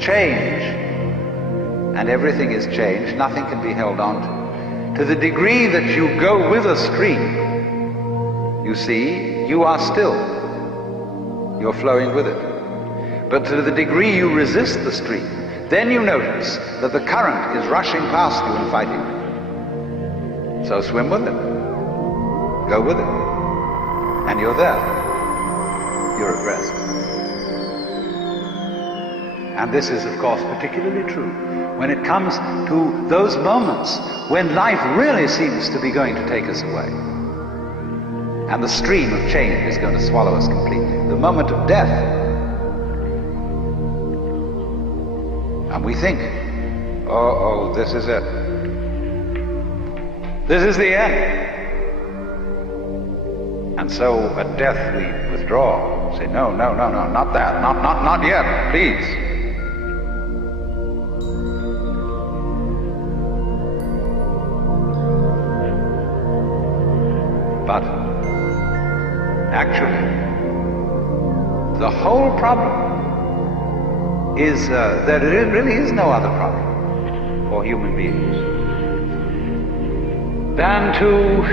change, and everything is changed, nothing can be held on to the degree that you go with a stream, you see, you are still. You're flowing with it. But to the degree you resist the stream, then you notice that the current is rushing past you and fighting you. So swim with it. Go with it. And you're there. You're at rest. And this is, of course, particularly true when it comes to those moments when life really seems to be going to take us away. And the stream of change is going to swallow us completely. The moment of death. And we think, oh, this is it. This is the end. And so at death we withdraw. Say, no, not that. Not yet, please. But actually, the whole problem is that there really is no other problem for human beings than to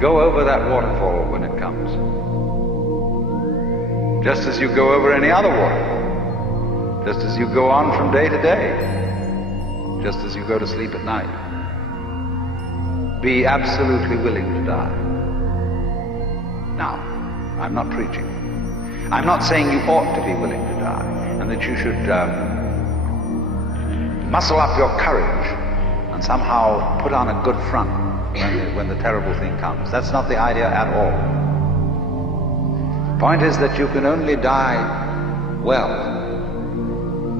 go over that waterfall when it comes. Just as you go over any other waterfall. Just as you go on from day to day. Just as you go to sleep at night. Be absolutely willing to die. Now, I'm not preaching. I'm not saying you ought to be willing to die and that you should muscle up your courage and somehow put on a good front when the terrible thing comes. That's not the idea at all. The point is that you can only die well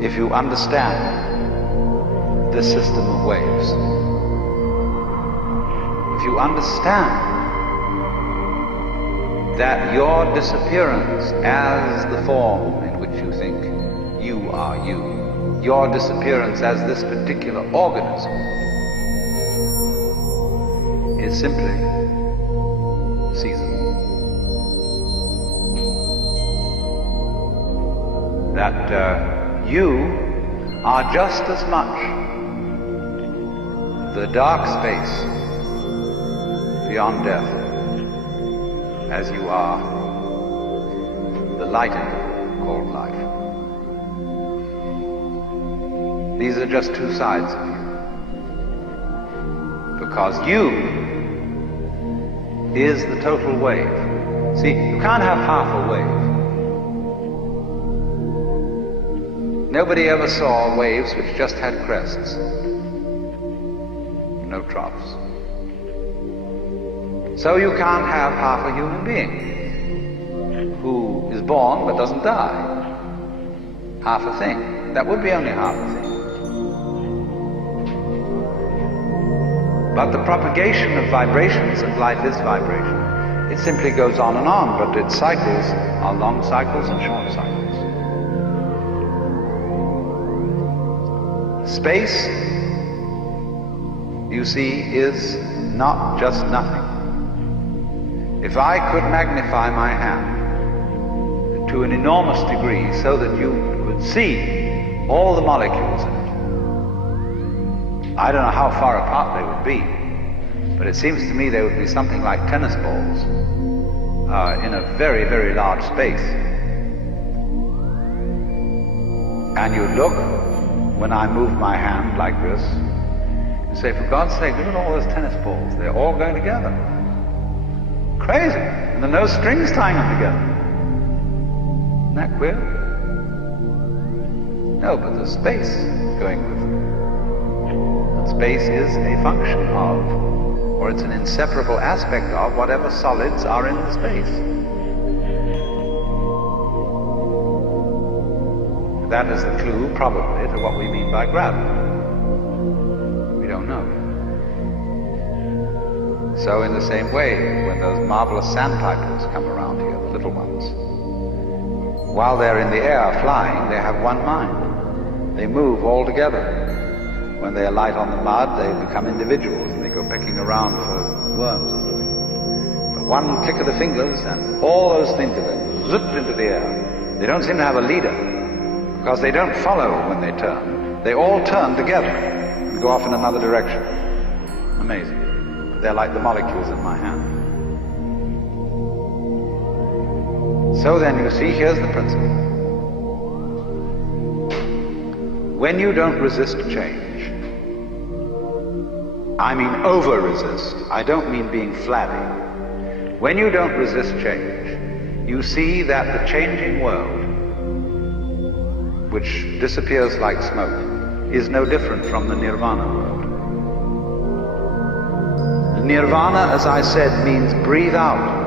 if you understand this system of waves. If you understand that your disappearance as the form in which you think you are you, your disappearance as this particular organism, is simply seasonal. That you are just as much the dark space beyond death as you are the light interval called life. These are just two sides of you. Because you is the total wave. See, you can't have half a wave. Nobody ever saw waves which just had crests. No troughs. So you can't have half a human being who is born but doesn't die. Half a thing. That would be only half a thing. But the propagation of vibrations, and life is vibration, it simply goes on and on, but its cycles are long cycles and short cycles. Space, you see, is not just nothing. If I could magnify my hand to an enormous degree so that you could see all the molecules in it, I don't know how far apart they would be, but it seems to me they would be something like tennis balls in a very, very large space. And you look, when I move my hand like this, and say, for God's sake, look at all those tennis balls. They're all going together. Crazy. And there are no strings tying them together. Isn't that queer? No, but there's space going with them. And space is a function of, or it's an inseparable aspect of, whatever solids are in the space. That is the clue, probably, to what we mean by gravity. We don't know. So in the same way, when those marvelous sandpipers come around here, the little ones, while they're in the air flying, they have one mind. They move all together. When they alight on the mud, they become individuals and they go pecking around for worms or something. But one click of the fingers and all those things are zipped into the air. They don't seem to have a leader. because they don't follow when they turn. They all turn together and go off in another direction. Amazing. They're like the molecules in my hand. So then, you see, here's the principle. When you don't resist change, I mean over-resist, I don't mean being flabby. When you don't resist change, you see that the changing world, which disappears like smoke, is no different from the nirvana world. Nirvana, as I said, means breathe out.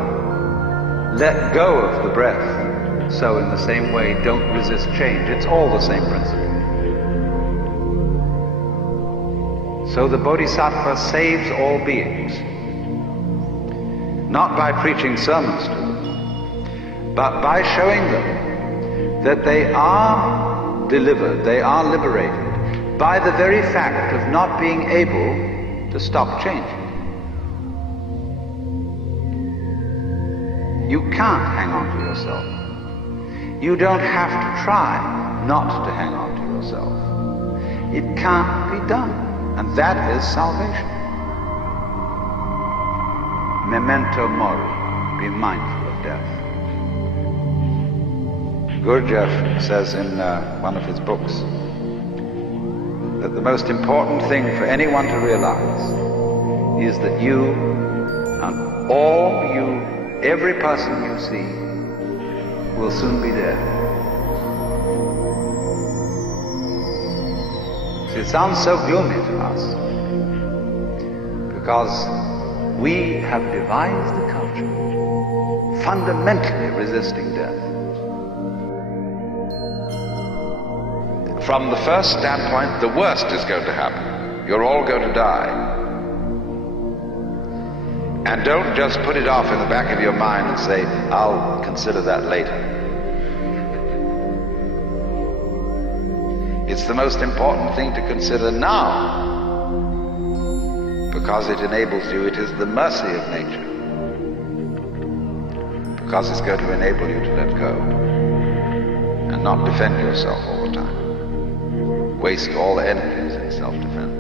Let go of the breath. So in the same way, don't resist change. It's all the same principle. So the Bodhisattva saves all beings, not by preaching sermons to them, but by showing them that they are delivered, they are liberated by the very fact of not being able to stop changing. You can't hang on to yourself. You don't have to try not to hang on to yourself. It can't be done, and that is salvation. Memento mori, be mindful of death. Gurdjieff says in one of his books that the most important thing for anyone to realize is that you and every person you see will soon be dead. See, it sounds so gloomy to us because we have devised a culture fundamentally resisting death. From the first standpoint, the worst is going to happen. You're all going to die. And don't just put it off in the back of your mind and say, I'll consider that later. It's the most important thing to consider now, because it enables you, it is the mercy of nature, because it's going to enable you to let go and not defend yourself all the time. Waste all the energies in self-defense.